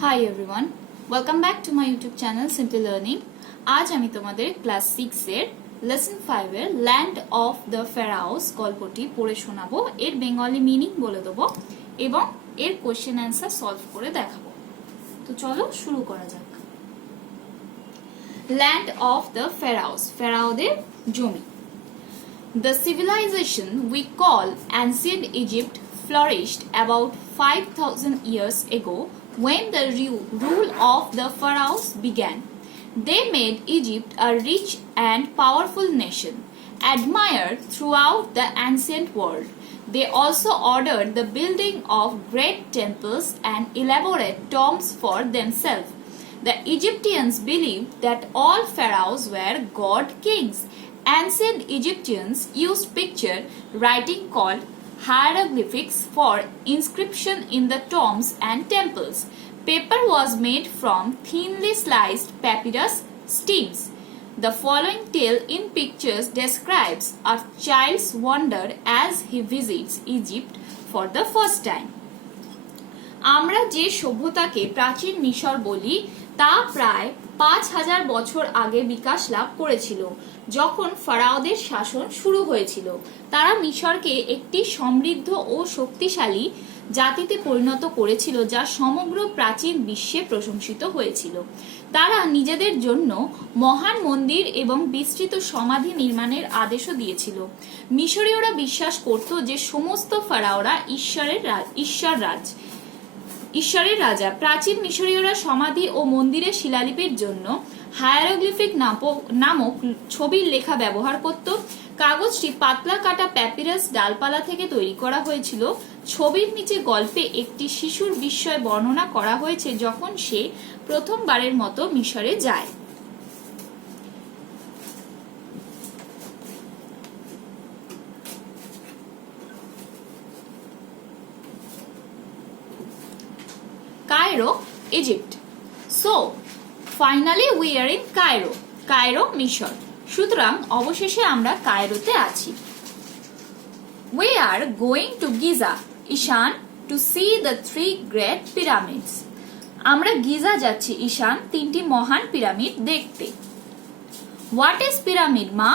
Hi everyone, welcome back to my YouTube channel Simple Learning. আজ আমি তোমাদের ক্লাস 6 এর লেসন 5 এর ল্যান্ড অফ দ্য ফেরাওস গল্পটি পড়ে শোনাবো, এর বেঙ্গলি মিনিং বলে দেবো এবং এর কোশ্চেন অ্যান্সার সলভ করে দেখাবো। তো চলো শুরু করা যাক। ল্যান্ড অফ দ্য ফেরাওস, ফেরাওদের জমি। The civilization we call ancient Egypt flourished about 5,000 years ago when the rule of the pharaohs began. They made Egypt a rich and powerful nation, admired throughout the ancient world. They also ordered the building of great temples and elaborate tombs for themselves. The Egyptians believed that all pharaohs were god kings. Ancient Egyptians used picture writing called hieroglyphics for inscription in the tombs and temples. Paper was made from thinly sliced papyrus stems. The following tale in pictures describes a child's wonder as he visits Egypt for the first time. আমরা যে সভ্যতাকে প্রাচীন মিশর বলি তা প্রায় 5,000 বছর আগে বিকাশ লাভ করেছিল, যখন ফারাওদের শাসন শুরু হয়েছিল। তারা মিশরকে একটি সমৃদ্ধ ও শক্তিশালী জাতিতে পরিণত করেছিল, যা সমগ্র প্রাচীন বিশ্বে প্রশংসিত হয়েছিল। তারা নিজেদের জন্য মহান মন্দির এবং বিস্তৃত সমাধি নির্মাণের আদেশও দিয়েছিল। মিশরীয়রা বিশ্বাস করত যে সমস্ত ফারাওরা ঈশ্বরের রাজা। প্রাচীন মিশরীয়রা সমাধি ও মন্দিরের শিলালিপির জন্য হায়ারোগ্লিফিক নামক ছবির লেখা ব্যবহার করত। কাগজটি পাতলা কাটা প্যাপিরাস ডালপালা থেকে তৈরি করা হয়েছিল। ছবির নিচে গল্পে একটি শিশুর বিস্ময় বর্ণনা করা হয়েছে যখন সে প্রথমবারের মতো মিশরে যায়। Cairo, Egypt. So, finally we are in Cairo. Cairo, মিশর। সুতরাং অবশেষে আমরা কায়রোতে আছি। We are going to Giza, Ishan, to see the three great pyramids. আমরা গিজা যাচ্ছি ঈশান, তিনটি মহান পিরামিড দেখতে। What is pyramid, মা?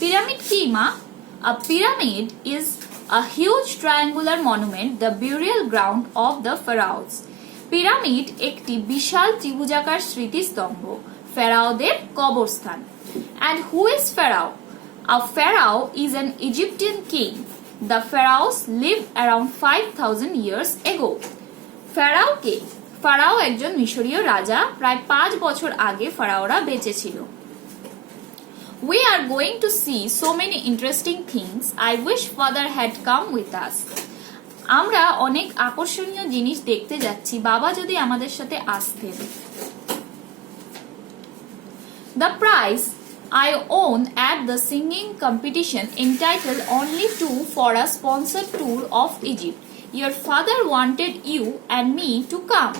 পিরামিড কি, মা? A pyramid is a huge triangular monument, the burial ground of the pharaohs. Pyramid একটি বিশাল ত্রিভুজাকার স্মৃতিস্তম্ভ, ফেরাওদের কবরস্থান। And who is Pharaoh? A pharaoh is an Egyptian king. The pharaohs lived around 5,000 years ago. ফেরাও কে? ফেরাও একজন মিশরীয় রাজা, প্রায় 5 বছর আগে ফেরাওরা বেঁচে ছিল। We are going to see so many interesting things. I wish father had come with us. আমরা অনেক আকর্ষণীয় জিনিস দেখতে যাচ্ছি, বাবা যদি আমাদের সাথে আসতেন। The prize I won at the singing competition entitled only to for a sponsored tour of Egypt. Your father wanted you and me to come.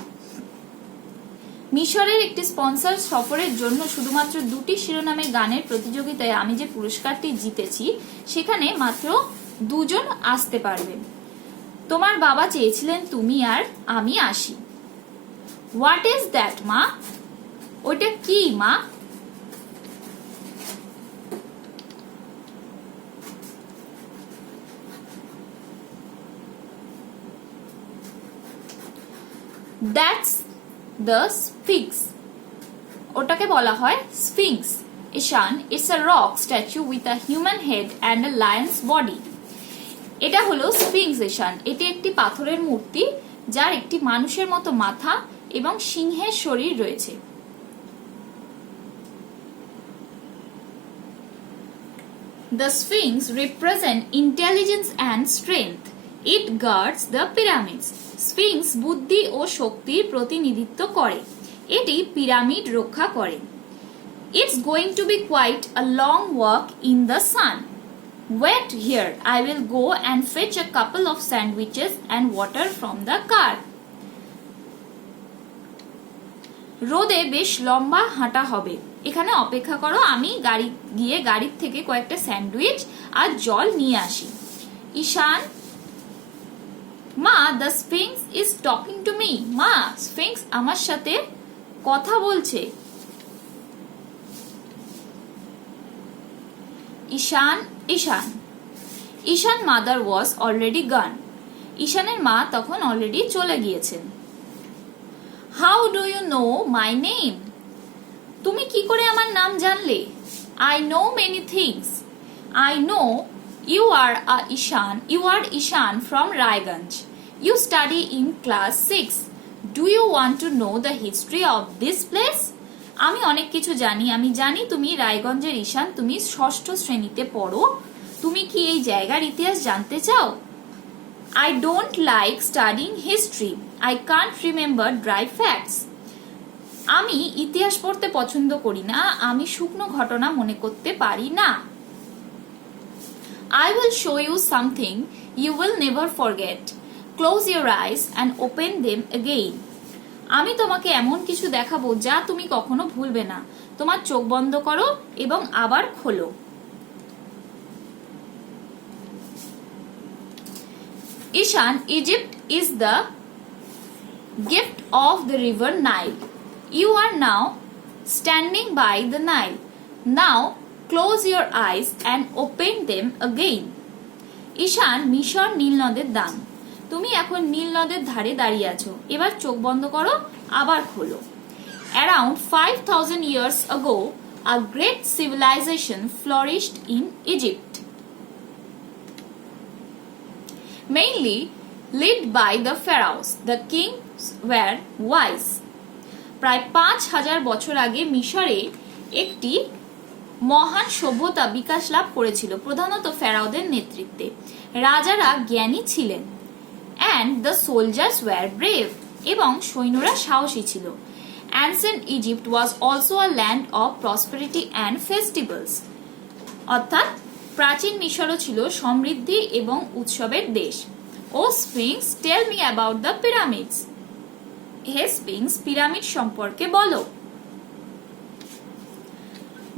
মিশরের একটি স্পন্সর সফরের জন্য শুধুমাত্র 2টি শিরোনামে গানের প্রতিযোগিতায় আমি যে পুরস্কারটি জিতেছি, সেখানে মাত্র 2 জন আসতে পারবেন। তোমার বাবা চেয়েছিলেন তুমি আর আমি আসি। হোয়াট ইজ দ্যাট, মা? ওটা কি, মা? That's the Sphinx. ওটাকে বলা হয় Sphinx. Ishan, it's a rock statue with a human head and a lion's body. এটা হলো স্ফিংক্স ঈশান। এটি একটি পাথরের মূর্তি যার একটি মানুষের মতো মাথা এবং সিংহের শরীর রয়েছে। The Sphinx represents intelligence and strength. It guards the pyramids. Sphinx বুদ্ধি ও শক্তির প্রতিনিধিত্ব করে। এটি পিরামিড রক্ষা করে। It's going to be quite a long walk in the sun. Wait here, I will go and fetch a couple of sandwiches and water from the car. রোদে বেশ লম্বা হাঁটা হবে, এখানে অপেক্ষা করো, আমি গিয়ে গাড়ির থেকে কয়েকটা স্যান্ডউইচ আর জল নিয়ে আসি। ঈশান মা, the Sphinx is talking to me. মা, স্ফিংক্স আমার সাথে কথা বলছে। ঈশান mother was already gone. ঈশানের মা তখন অলরেডি চলে গিয়েছেন। How do you know my name? তুমি কি করে আমার নাম জানলে? I know many things. I know you are Ishan from Raiganj. You study in class 6. Do you want to know the history of this place? আমি অনেক কিছু জানি। আমি জানি তুমি রায়গঞ্জের ঈশান, তুমি ষষ্ঠ শ্রেণীতে পড়ো। তুমি কি এই জায়গার ইতিহাস জানতে চাও? I don't like studying history. I can't remember dry facts. আমি ইতিহাস পড়তে পছন্দ করি না। আমি শুকনো ঘটনা মনে করতে পারি না। I will show you something you will never forget. Close your eyes and open them again. আমি তোমাকে এমন কিছু দেখাবো যা তুমি কখনো ভুলবে না। তোমার চোখ বন্ধ করো এবং আবার খোলো। Ishan, Egypt is the gift of the river Nile. You are now standing by the Nile. Now close your eyes and open them again. ঈশান মিশর নীল নদের দান। তুমি এখন নীল নদের ধারে দাঁড়িয়ে আছো। এবার চোখ বন্ধ করো, আবার খোলো। Around 5,000 years ago, a great civilization flourished in Egypt. Mainly led by the pharaohs. The kings were wise. প্রায় 5,000 বছর আগে মিশরে একটি মহান সভ্যতা বিকাশ লাভ করেছিল, প্রধানত ফেরাওদের নেতৃত্বে। রাজারা জ্ঞানী ছিলেন। And the soldiers were brave. এবং সৈন্যরা সাহসী ছিল। Ancient Egypt was also a land of prosperity and festivals. অর্থাৎ প্রাচীন মিশরও ছিল সমৃদ্ধি এবং উৎসবের দেশ। ও sphinx, tell me about the pyramids. হে স্ফিংক্স, পিরামিড সম্পর্কে বলো।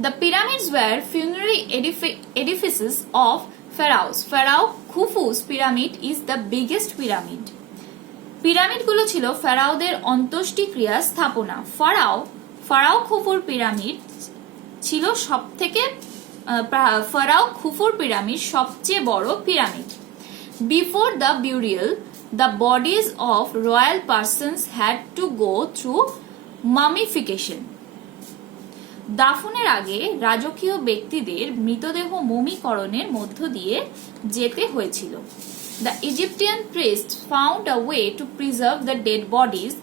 The pyramids were funerary edifices of pharaohs. Pharaoh Khufu's pyramid is the biggest pyramid. পিরামিডগুলো ছিল ফেরাওদের অন্ত্যেষ্টিক্রিয়া স্থাপনা। ফারাও খুফুর পিরামিড ছিল ফারাও খুফুর পিরামিড সবচেয়ে বড় pyramid. Before the burial, the bodies of royal persons had to go through mummification. দাফনের আগে রাজকীয় ব্যক্তিদের মৃতদেহ মমিকরণের মধ্য দিয়ে যেতে হয়েছিল। The Egyptian priests found a way to preserve the dead bodies.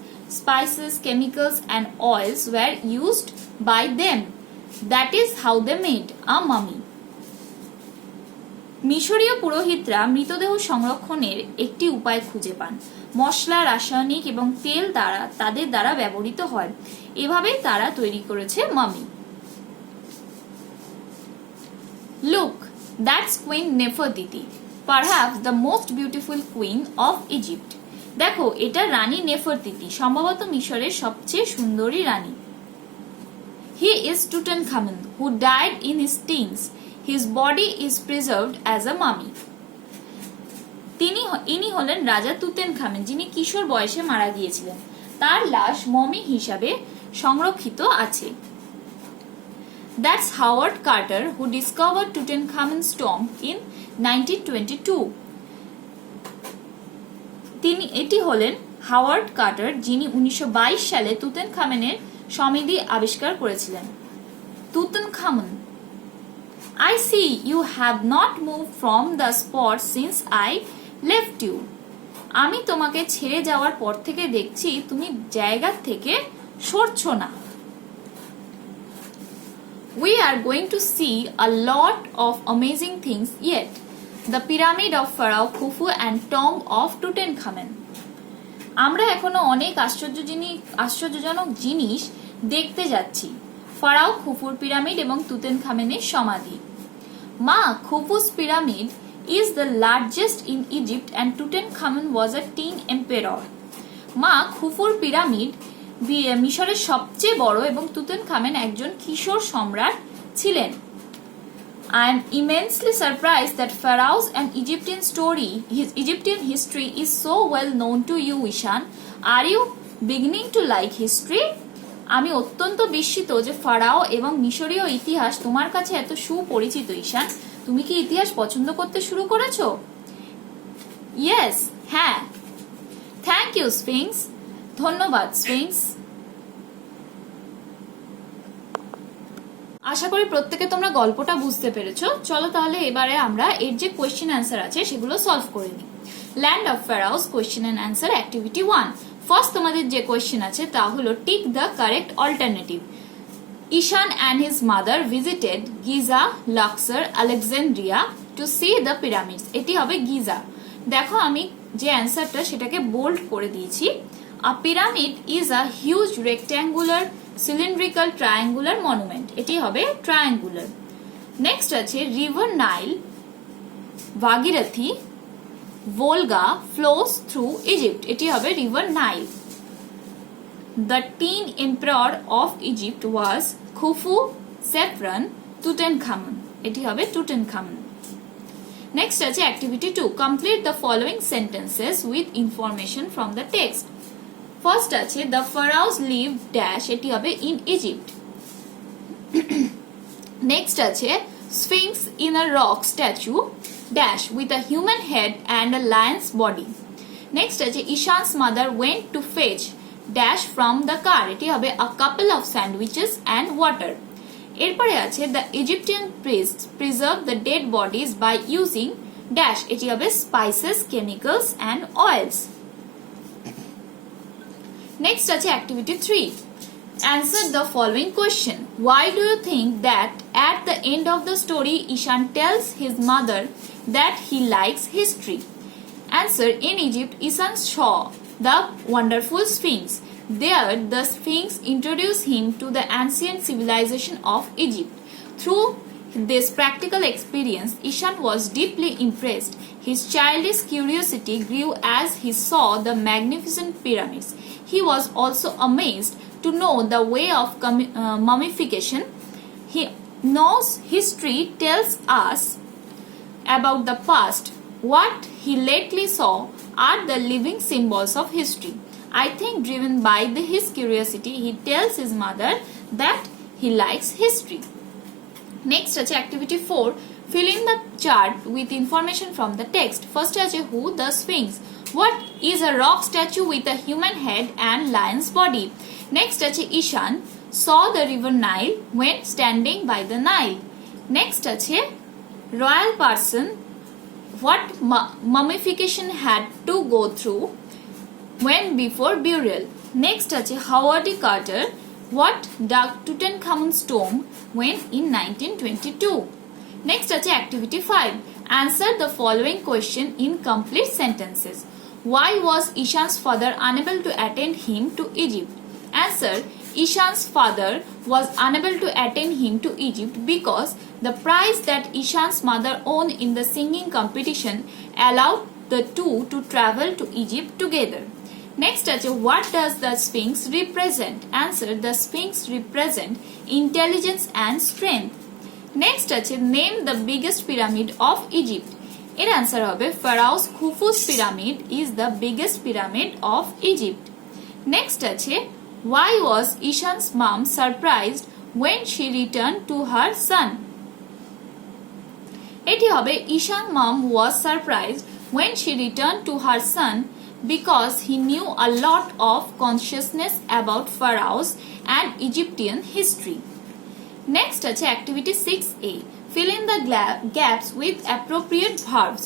Spices, chemicals, and oils were used by them. That is how they made a mummy. মিশরীয় পুরোহিতরা মৃতদেহ সংরক্ষণের একটি উপায় খুঁজে পান। মশলা, রাসায়নিক এবং তেল তাদের দ্বারা ব্যবহৃত হয়। এভাবে তারা তৈরি করেছে মামি। Look, that's Queen Nefertiti, perhaps the most beautiful queen of Egypt. দেখো, এটা রানী নেফারতিতি, সম্ভবত মিশরের সবচেয়ে সুন্দরী রানী। He is Tutankhamun, who died in his teens. His body is preserved as a mummy. ইনি হলেন রাজা তুতেনখামেন, যিনি কিশোর বয়সে মারা গিয়েছিলেন। তার লাশ মমি হিসাবে সংরক্ষিত আছে। That's Howard Carter, who discovered Tutankhamun's tomb in 1922. এটি হলেন হাওয়ার্ড কার্টার, যিনি 1922 সালে তুতেনখামেনের সমাধি আবিষ্কার করেছিলেন। তুতেনখামুন, I see you have not moved from the spot since I left you. আমি তোমাকে ছেড়ে যাওয়ার পর থেকে দেখছি তুমি জায়গা থেকে সরছো না। We are going to see a lot of amazing things yet. The pyramid of Pharaoh Khufu and tomb of Tutankhamun. আমরা এখনো অনেক আশ্চর্যজনক জিনিস দেখতে যাচ্ছি। ফারাও খুফুর পিরামিড এবং তুতেনখামেনের সমাধি। মা, খুফুস pyramid is the largest in Egypt and Tutankhamun was a teen emperor. মা, খুফুর পিরামিড মিশরের সবচেয়ে বড় এবং তুতেনখামেন একজন কিশোর সম্রাট ছিলেন। I am immensely surprised that Pharaohs and Egyptian history is so well known to you, Ishan. Are you beginning to like history? আমি অত্যন্ত বিস্মিত যে ফারাও এবং মিশরীয় ইতিহাস তোমার কাছে এত সুপরিচিত, ঈশান। তুমি কি ইতিহাস পছন্দ করতে শুরু করেছো? ইয়েস, হ্যাঁ। Thank you Sphinx. ধন্যবাদ স্ফিংস। আশা করি প্রত্যেকে তোমরা গল্পটা বুঝতে পেরেছো। চলো তাহলে এবারে আমরা এর যে কোয়েশ্চেন অ্যান্সার আছে সেগুলো সলভ করে নিই। Land of pharaohs question and answer activity 1। First তোমাদের যে কোয়েশ্চেন আছে তা হলো tick the correct alternative. Ishan and his mother visited Giza, Luxor, Alexandria to see the pyramids. এটি হবে গিজা। দেখো আমি যে অ্যান্সারটা সেটাকে বোল্ড করে দিয়েছি। A pyramid is a huge rectangular cylindrical triangular monument, এটি হবে triangular। নেক্সট আছে river Nile, Bhagirathi, Volga flows through Egypt, এটি হবে river Nile. The 10 emperor of Egypt was Khufu, saffron, Tutankhamun, এটি হবে টুটেনখামন। নেক্সট আছে activity 2। Complete the following sentences with information from the text. First আছে the pharaohs live dash, এটি হবে in Egypt. Next আছে sphinx in a rock statue dash with a human head and a lion's body. Next আছে Ishan's mother went to fetch dash from the car, এটি হবে a couple of sandwiches and water. এরপরে আছে the Egyptian priests preserve the dead bodies by using dash, এটি হবে spices, chemicals and oils. Next আছে activity 3. Answer the following question. Why do you think that at the end of the story Ishan tells his mother that he likes history? Answer. In Egypt, Ishan saw the wonderful Sphinx. There, the Sphinx introduced him to the ancient civilization of Egypt. Through this practical experience, Ishan was deeply impressed. His childish curiosity grew as he saw the magnificent pyramids. He was also amazed to know the way of mummification. He knows history tells us about the past. What he lately saw are the living symbols of history. I think driven by his curiosity, he tells his mother that he likes history. Next আছে activity 4. Fill in the chart with information from the text. First আছে who, the Sphinx. What is a rock statue with a human head and lion's body? Next আছে Ishan saw the river Nile when standing by the Nile. Next আছে royal person, what mummification had to go through when before burial. Next আছে Howard Carter, what dug Tutankhamun's tomb when in 1922. Next আছে activity 5. Answer the following question in complete sentences. Why was Ishan's father unable to attend him to Egypt? Answer. Ishan's father was unable to attend him to Egypt because the prize that Ishan's mother won in the singing competition allowed the two to travel to Egypt together. Next আছে what does the Sphinx represent? Answer. The Sphinx represent intelligence and strength. Next আছে name the biggest pyramid of Egypt. এর আনসার হবে Pharaoh's Khufu's pyramid is the biggest pyramid of Egypt. Next আছে why was Ishan's mom surprised when she returned to her son? এটি হবে Ishan's mom was surprised when she returned to her son because he knew a lot of consciousness about pharaohs and Egyptian history. Next আছে activity 6A. Fill in the gaps with appropriate verbs.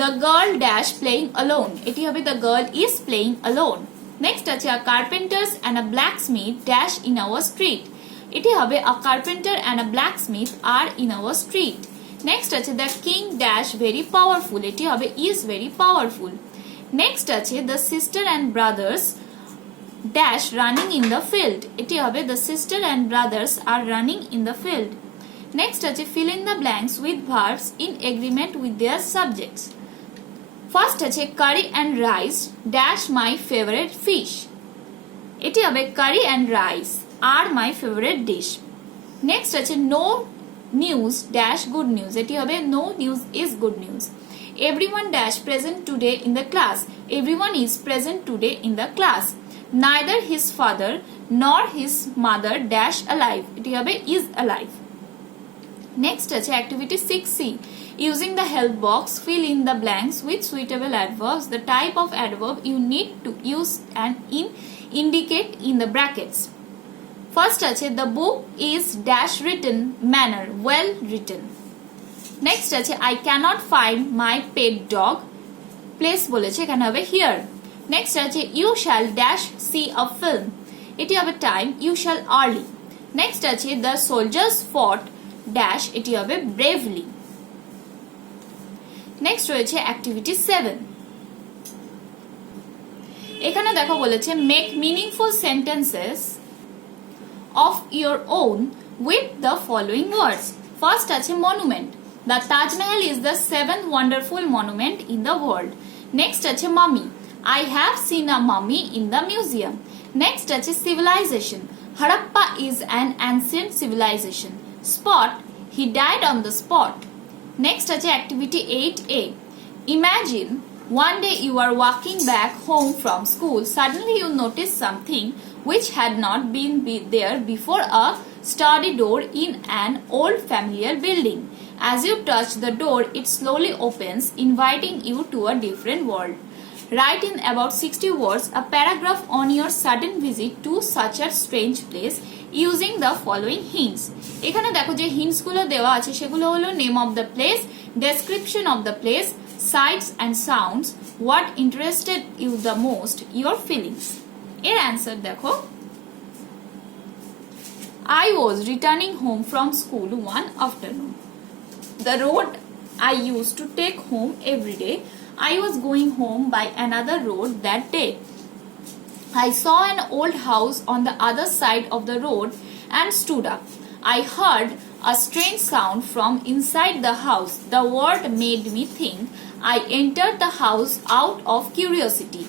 The girl dash playing alone. এটি হবে the girl is playing alone. Next আছে a carpenters and a blacksmith dash in our street. এটি হবে a carpenter and a blacksmith are in our street. Next আছে the king dash very powerful. এটি হবে is very powerful. Next আছে the sister and brothers dash running in the field. এটি হবে the sister and brothers are running in the field. Next আছে fill in the blanks with verbs in agreement with their subjects. First আছে curry and rice dash my favorite fish. এটি হবে curry and rice are my favorite dish. Next আছে no news dash good news, এটি হবে no news is good news. Everyone dash present today in the class, everyone is present today in the class. Neither his father nor his mother dash alive, এটি হবে is alive. Next আছে activity 6C. Using the help box, fill in the blanks with suitable adverbs. The type of adverb you need to use and indicate in the brackets. First আছে the book is dash written manner, well written. Next আছে I cannot find my pet dog, place বলেছে এখানে হবে here. Next আছে you shall dash see a film, এটি হবে time, you shall early. Next আছে the soldiers fought dash, এটি হবে bravely. নেক্সট রয়েছে অ্যাক্টিভিটি 7। এখানে দেখো বলেছে make meaningful sentences of your own with the following words. First আছে monument, the Taj Mahal is the seventh wonderful monument in the world. Next আছে mummy, I have seen a mummy in the museum. Next আছে civilisation, Harappa is an ancient civilisation. Spot, he died on the spot. Next আছে activity 8A. Imagine one day you are walking back home from school. Suddenly you notice something which had not been there before, a sturdy door in an old familiar building. As you touch the door, it slowly opens, inviting you to a different world. Write in about 60 words a paragraph on your sudden visit to such a strange place using the following hints. এখানে দেখো যে hints গুলো দেওয়া আছে সেগুলো হলো name of the place, description of the place, sights and sounds, what interested you the most, your feelings. এর answer দেখো, I was returning home from school one afternoon. The road I used to take home every day, I was going home by another road that day. I saw an old house on the other side of the road and stood up. I heard a strange sound from inside the house. The word made me think. I entered the house out of curiosity.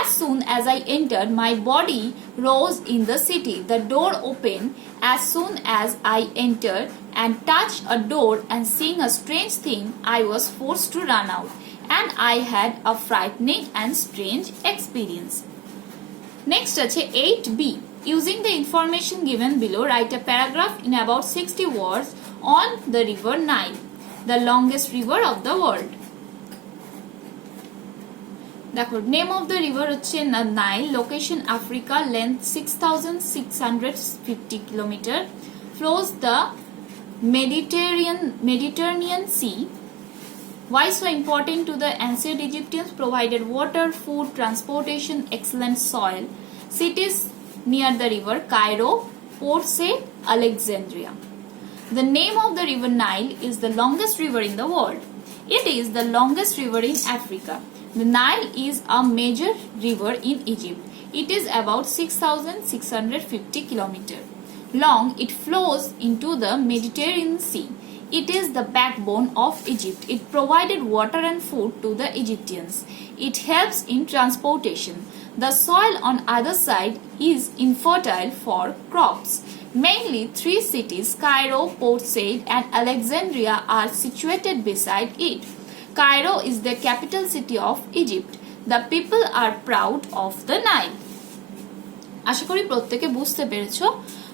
As soon as I entered, my body rose in the city. The door opened as soon as I entered and touched a door, and seeing a strange thing, I was forced to run out, and I had a frightening and strange experience. Next আছে 8B. Using the information given below, write a paragraph in about 60 words on the river Nile, the longest river of the world. দেখো name of the river হচ্ছে Nile, location Africa, length 6650 km, flows the Mediterranean Sea. Why so important to the ancient Egyptians? Provided water, food, transportation, excellent soil. Cities near the river: Cairo, Port Said, Alexandria. The name of the river Nile is the longest river in the world. It is the longest river in Africa. The Nile is a major river in Egypt. It is about 6650 km long. It flows into the Mediterranean Sea. It is the backbone of Egypt. It provided water and food to the Egyptians. It helps in transportation. The soil on either side is infertile for crops. Mainly 3 cities, Cairo, Port Said and Alexandria, are situated beside it. Cairo is the capital city of Egypt. The people are proud of the Nile. আশা করি প্রত্যেকে বুঝতে পেরেছো।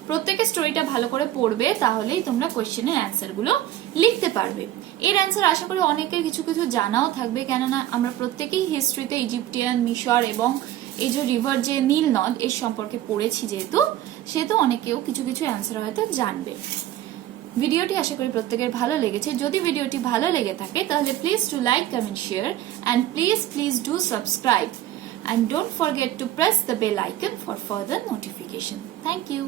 প্রত্যেকে স্টোরিটা ভালো করে পড়বে, তাহলেই তোমরা কোশ্চেনের অ্যান্সার গুলো লিখতে পারবে। এর অ্যান্সার আশা করি অনেকের কিছু কিছু জানাও থাকবে, কেননা আমরা প্রত্যেকেই হিস্ট্রিতে ইজিপ্টিয়ান, মিশর এবং এই যে রিভার যে নীল নদ এর সম্পর্কে পড়েছি, সেহেতু অনেকেও কিছু কিছু অ্যান্সার হয়তো জানবে। ভিডিওটি আশা করি প্রত্যেকের ভালো লেগেছে। যদি ভিডিওটি ভালো লেগে থাকে তাহলে please do like, comment, share and please do subscribe and don't forget to press the bell icon for further notification. Thank you.